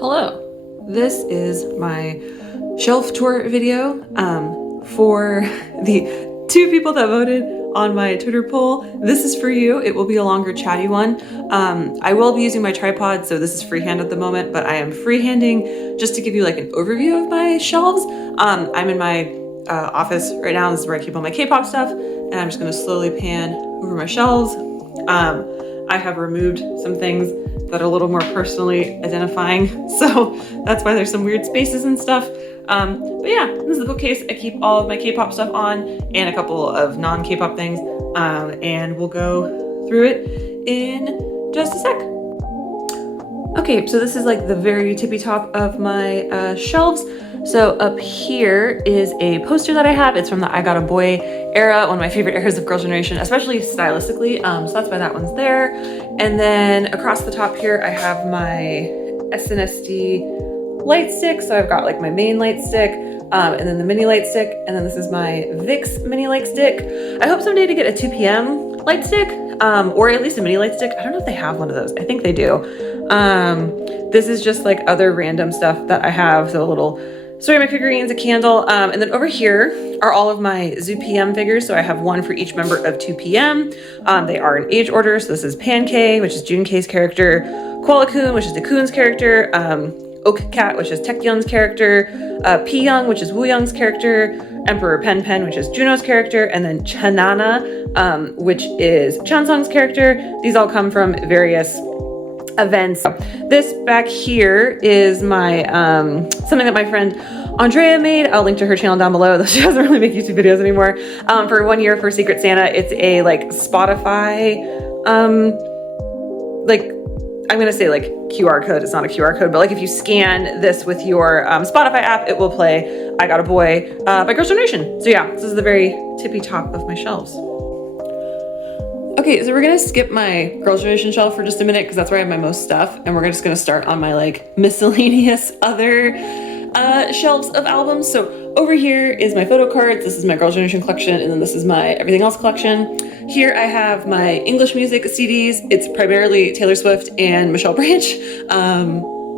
Hello, this is my shelf tour video for the 2 people that voted on my Twitter poll. This is for you. It will be a longer chatty one. I will be using my tripod, so this is freehand at the moment, but I am freehanding just to give you like an overview of my shelves. I'm in my office right now. This is where I keep all my K-pop stuff, and I'm just gonna slowly pan over my shelves. I have removed some things that are a little more personally identifying, so that's why there's some weird spaces and stuff. But yeah, this is the bookcase. I keep all of my K-pop stuff on and a couple of non-K-pop things, and we'll go through it in just a sec. Okay, so this is like the very tippy top of my shelves. So up here is a poster that I have. It's from the I Got a Boy era, one of my favorite eras of Girls' Generation, especially stylistically. So that's why that one's there. And then across the top here, I have my SNSD light stick. So I've got like my main light stick, and then the mini light stick, and then this is my Vicks mini light stick. I hope someday to get a 2 p.m. light stick, or at least a mini light stick. I don't know if they have one of those. I think they do. This is just like other random stuff that I have. So a little ceramic figurines, a candle, and then over here are all of my Zoo PM figures. So I have one for each member of 2 p.m. They are in age order. So this is Pan-K, which is Jun-K's character, Koala-kun, which is Dakun's character, Oak Cat, which is Taecyeon's character, P-Young, which is Woo-Young's character, Emperor Pen-Pen, which is Juno's character, and then Chanana, which is Chansung's character. These all come from various events. This back here is my something that my friend Andrea made. I'll link to her channel down below, though she doesn't really make YouTube videos anymore. For 1 year for Secret Santa, it's a like Spotify, like I'm gonna say like QR code. It's not a QR code, but like if you scan this with your Spotify app, it will play I Got a Boy by Girls' Generation. So yeah, this is the very tippy top of my shelves. Okay, so we're gonna skip my Girls' Generation shelf for just a minute because that's where I have my most stuff, and we're just gonna start on my like miscellaneous other shelves of albums. So over here is my photo cards. This is my Girls' Generation collection, and then this is my everything else collection. Here I have my English music CDs. It's primarily Taylor Swift and Michelle Branch.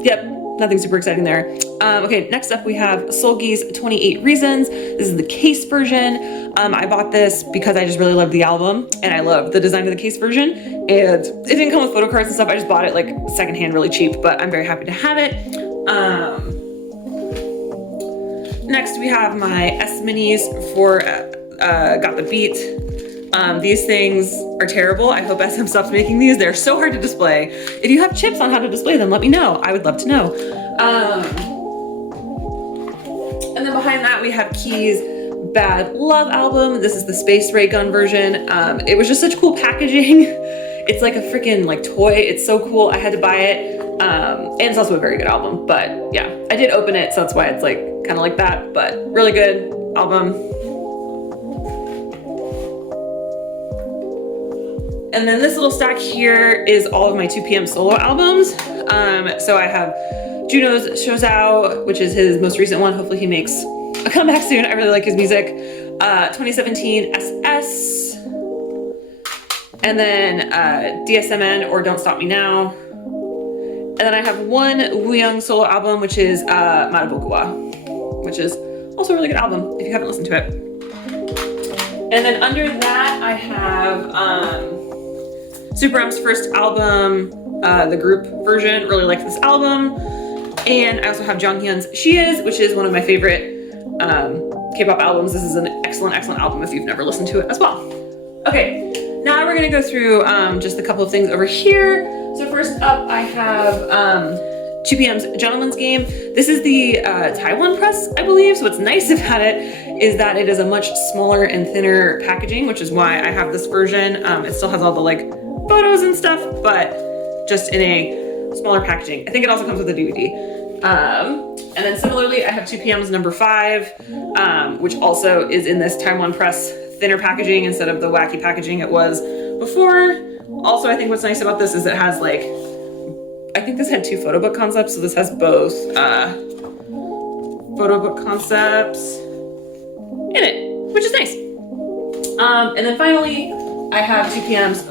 Yep, nothing super exciting there. Okay, next up we have Seulgi's 28 Reasons. This is the case version. I bought this because I just really loved the album and I loved the design of the case version. And it didn't come with photo cards and stuff. I just bought it like secondhand really cheap, but I'm very happy to have it. Next we have my S Minis for Got the Beat. These things are terrible. I hope SM stops making these. They're so hard to display. If you have tips on how to display them, let me know. I would love to know. And then behind that we have Key's Bad Love album. This is the Space Ray Gun version. It was just such cool packaging. It's like a freaking like toy. It's so cool. I had to buy it. And it's also a very good album, but yeah, I did open it, so that's why it's like kind of like that, but really good album. And then this little stack here is all of my 2 p.m. solo albums. So I have Juno's Shozao, which is his most recent one. Hopefully he makes a comeback soon. I really like his music. 2017 SS. And then DSMN or Don't Stop Me Now. And then I have one Woo-Young solo album, which is Marabokuwa, which is also a really good album if you haven't listened to it. And then under that I have Super M's first album, the group version. Really like this album. And I also have Jonghyun's She Is, which is one of my favorite K-pop albums. This is an excellent, excellent album if you've never listened to it as well. Okay, now we're gonna go through just a couple of things over here. So first up, I have 2 p.m.'s Gentleman's Game. This is the Taiwan press, I believe. So what's nice about it is that it is a much smaller and thinner packaging, which is why I have this version. It still has all the like photos and stuff, but just in a smaller packaging. I think it also comes with a DVD. And then similarly, I have 2 p.m.'s number 5, which also is in this Taiwan press thinner packaging instead of the wacky packaging it was before. Also, I think what's nice about this is it has like, I think this had 2 photo book concepts, so this has both photo book concepts in it, which is nice. And then finally, I have 2 p.m.'s,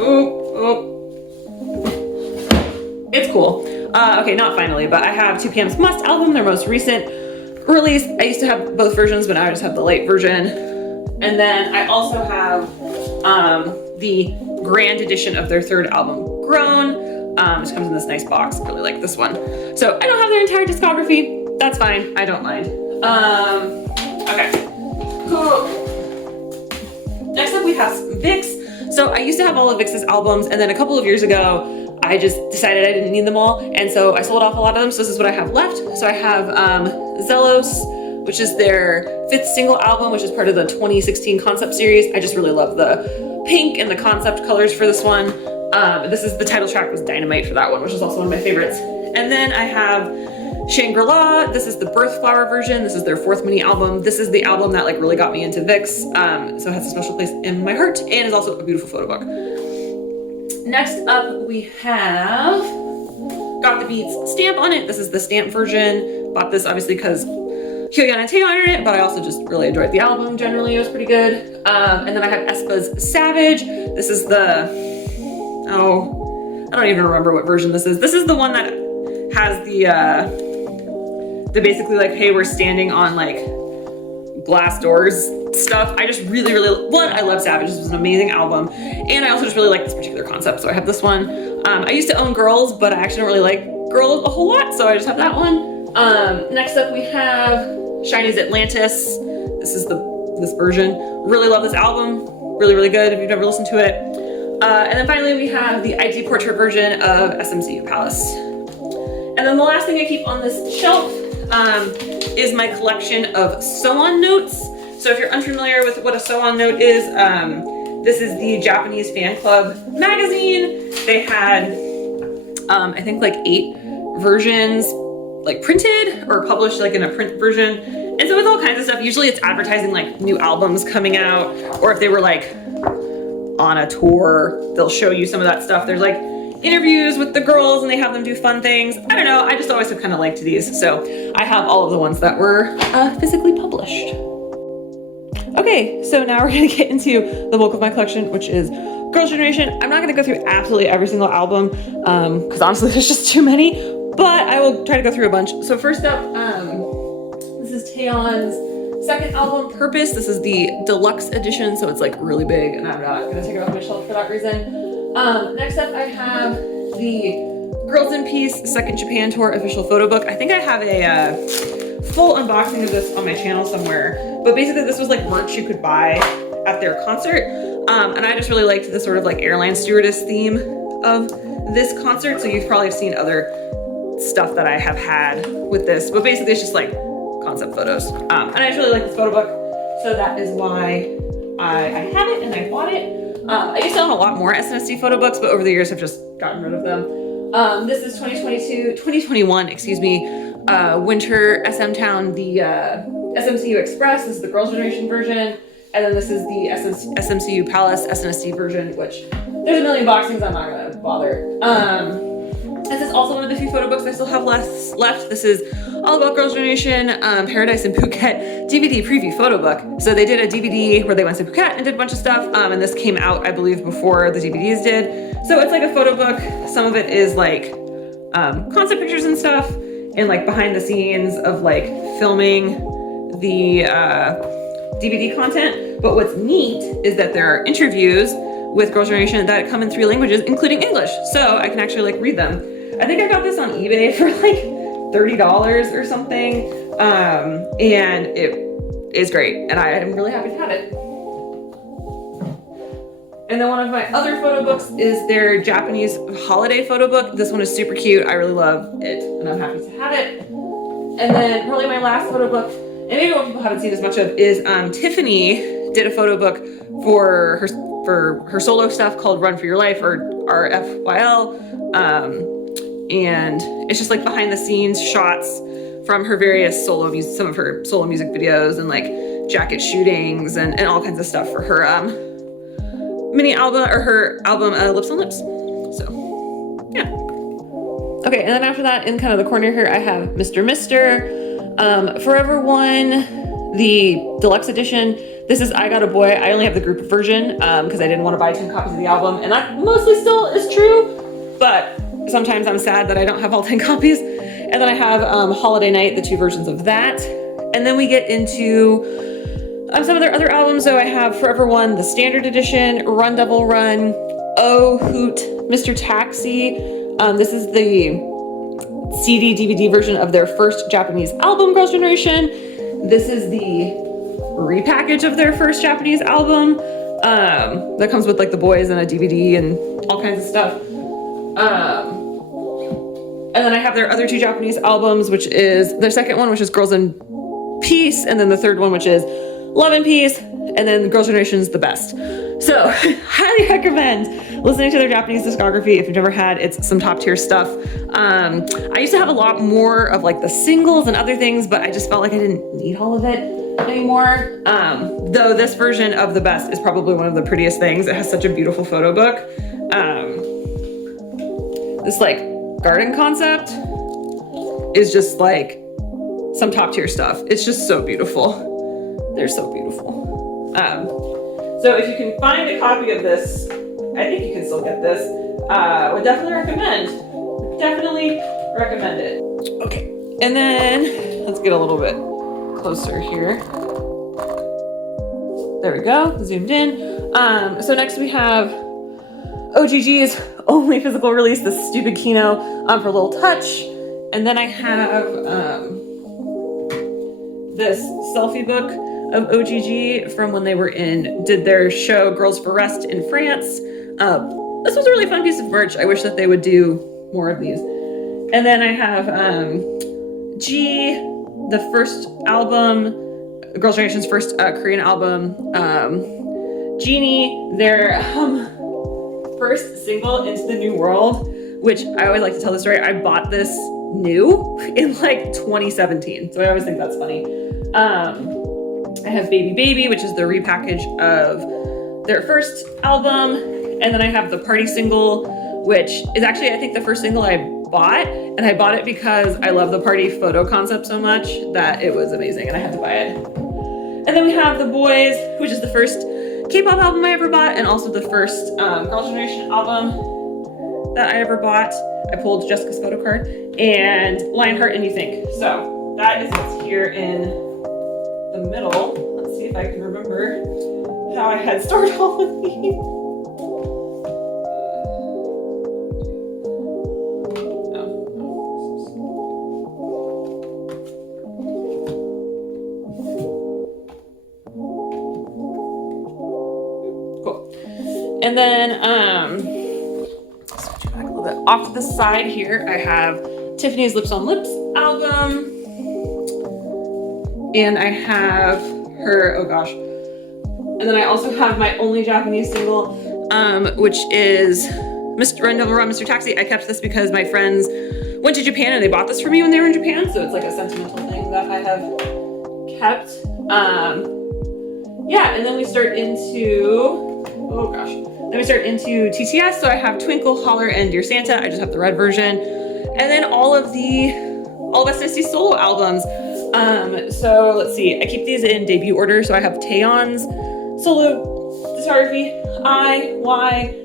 It's cool. Okay, not finally, but I have 2PM's Must album, their most recent release. I used to have both versions, but now I just have the light version. And then I also have the grand edition of their third album, Grown. This comes in this nice box. I really like this one. So I don't have their entire discography. That's fine. I don't mind. Okay. Cool. Next up we have VIXX. So I used to have all of VIXX's albums, and then a couple of years ago, I just decided I didn't need them all, and so I sold off a lot of them, so this is what I have left. So I have Zelos, which is their 5th single album, which is part of the 2016 concept series. I just really love the pink and the concept colors for this one. This is the title track was Dynamite for that one, which is also one of my favorites. And then I have Shangri-La. This is the Birth Flower version. This is their 4th mini album. This is the album that like really got me into VIXX. So it has a special place in my heart and is also a beautiful photo book. Next up we have Got the Beats stamp on it. This is the stamp version. Bought this obviously because Hyoyeon and Taeyeon are in it, but I also just really enjoyed the album generally. It was pretty good. And then I have aespa's Savage. This is the, I don't even remember what version this is. This is the one that has the basically like, hey, we're standing on like glass doors stuff. I just really, I love Savage. This was an amazing album. And I also just really like this particular concept. So I have this one. I used to own Girls, but I actually don't really like Girls a whole lot. So I just have that one. Next up we have Shiny's Atlantis. This is this version. Really love this album. Really good if you've never listened to it. And then finally we have the IG Portrait version of SMCU Palace. And then the last thing I keep on this shelf is my collection of sew-on notes. So if you're unfamiliar with what a sew-on note is, this is the Japanese fan club magazine. They had, I think like 8 versions like printed or published like in a print version. And so it's all kinds of stuff. Usually it's advertising like new albums coming out, or if they were like on a tour, they'll show you some of that stuff. There's like interviews with the girls and they have them do fun things. I don't know, I just always have kind of liked these. So I have all of the ones that were physically published. Okay, so now we're gonna get into the bulk of my collection, which is Girls' Generation. I'm not gonna go through absolutely every single album, because honestly there's just too many, but I will try to go through a bunch. So first up, this is Taeyeon's second album, Purpose. This is the deluxe edition, so it's like really big, and I'm not gonna take it off my shelf for that reason. Next up I have the Girls in Peace second Japan tour official photo book. I think I have a full unboxing of this on my channel somewhere, but basically this was like merch you could buy at their concert, and I just really liked the sort of like airline stewardess theme of this concert, so you've probably seen other stuff that I have had with this, but basically it's just like concept photos, and I just really like this photo book, so that is why I have it and I bought it. I used to own a lot more SNSD photo books, but over the years I've just gotten rid of them. This is 2021, excuse me, Winter SM Town, the SMCU Express. This is the Girls' Generation version. And then this is the SMCU Palace SNSD version, which there's a million boxings, I'm not gonna bother. This is also one of the few photo books I still have left. This is all about Girls' Generation, Paradise in Phuket DVD preview photo book. So they did a DVD where they went to Phuket and did a bunch of stuff, and this came out, I believe, before the DVDs did. So it's like a photo book. Some of it is like concept pictures and stuff, and like behind the scenes of like filming the DVD content. But what's neat is that there are interviews with Girls' Generation that come in 3 languages, including English. So I can actually like read them. I think I got this on eBay for like $30 or something. And it is great. And I am really happy to have it. And then one of my other photo books is their Japanese holiday photo book. This one is super cute. I really love it and I'm happy to have it. And then probably my last photo book, and maybe what people haven't seen as much of, is Tiffany did a photo book for her solo stuff called Run For Your Life, or RFYL. And it's just like behind the scenes shots from her various some of her solo music videos and like jacket shootings and all kinds of stuff for her mini album, or her album Lips on Lips. So yeah. Okay, and then after that, in kind of the corner here, I have Mr. Forever One, the deluxe edition. This is I Got a Boy. I only have the group version because I didn't want to buy 2 copies of the album, and that mostly still is true, but sometimes I'm sad that I don't have all 10 copies. And then I have Holiday Night, the 2 versions of that. And then we get into some of their other albums. So I have Forever One, the standard edition, Run Devil Run, Oh Hoot, Mr. Taxi. This is the CD DVD version of their first Japanese album, Girls' Generation. This is the repackage of their first Japanese album that comes with like the boys and a DVD and all kinds of stuff. And then I have their other 2 Japanese albums, which is their second one, which is Girls in Peace, and then the third one, which is Love and Peace, and then Girls' Generation is the best. So highly recommend listening to their Japanese discography. If you've never had, it's some top tier stuff. I used to have a lot more of like the singles and other things, but I just felt like I didn't need all of it anymore. Though this version of the best is probably one of the prettiest things. It has such a beautiful photo book. This like garden concept is just like some top tier stuff. It's just so beautiful. They're so beautiful. So if you can find a copy of this, I think you can still get this. Would definitely recommend. Definitely recommend it. Okay, and then let's get a little bit closer here. There we go, zoomed in. So next we have OGG's only physical release, the Stupid Kino for a Little Touch. And then I have this selfie book of OGG from when they did their show Girls for Rest in France. This was a really fun piece of merch. I wish that they would do more of these. And then I have G, the first album, Girls' Generation's first Korean album, Genie, their first single, Into the New World, which I always like to tell the story. I bought this new in like 2017, so I always think that's funny. I have Baby Baby, which is the repackage of their first album, and then I have the party single, which is actually, I think, the first single I bought, and I bought it because I love the party photo concept so much that it was amazing, and I had to buy it. And then we have The Boys, which is the first Kpop album I ever bought, and also the first Girls' Generation album that I ever bought. I pulled Jessica's photo card, and Lionheart and You Think. So that is what's here in the middle. Let's see if I can remember how I had stored all of these. And then, switch it back a little bit. Off to the side here, I have Tiffany's Lips on Lips album. And I have her, oh gosh. And then I also have my only Japanese single, which is Run Devil Run, Mr. Taxi. I kept this because my friends went to Japan and they bought this for me when they were in Japan. So it's like a sentimental thing that I have kept. Yeah, and then we start into, oh gosh. Then we start into TTS, so I have Twinkle, Holler, and Dear Santa. I just have the red version. And then all of SNSD solo albums. So let's see, I keep these in debut order. So I have Taeyeon's solo discography, I, Y,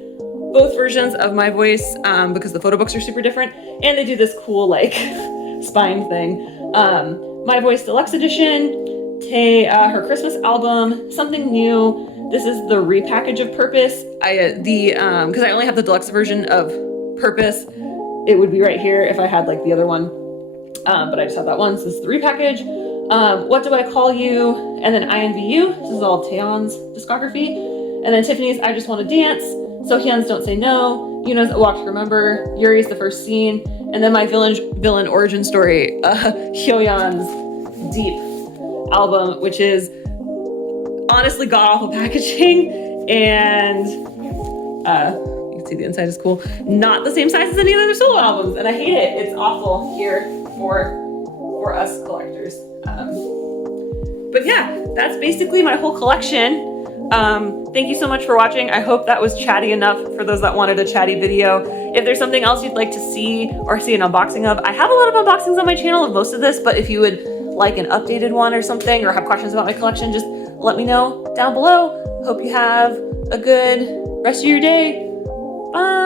both versions of My Voice, because the photo books are super different. And they do this cool like spine thing. My Voice Deluxe Edition, her Christmas album, Something New. This is the repackage of Purpose. Because I only have the deluxe version of Purpose. It would be right here if I had like the other one. But I just have that one. So this is the repackage. What Do I Call You? And then I Envy You. This is all Taeyeon's discography. And then Tiffany's I Just Want to Dance. Sohyun's Don't Say No. Yuna's A Walk to Remember. Yuri's The First Scene. And then my villain origin story, Hyoyeon's Deep album, which is honestly god-awful packaging, and you can see the inside is cool. Not the same size as any of their solo albums, and I hate it. It's awful here for us collectors. But yeah, that's basically my whole collection. Thank you so much for watching. I hope that was chatty enough for those that wanted a chatty video. If there's something else you'd like to see or see an unboxing of, I have a lot of unboxings on my channel of most of this, but if you would like an updated one or something, or have questions about my collection, just let me know down below. Hope you have a good rest of your day. Bye.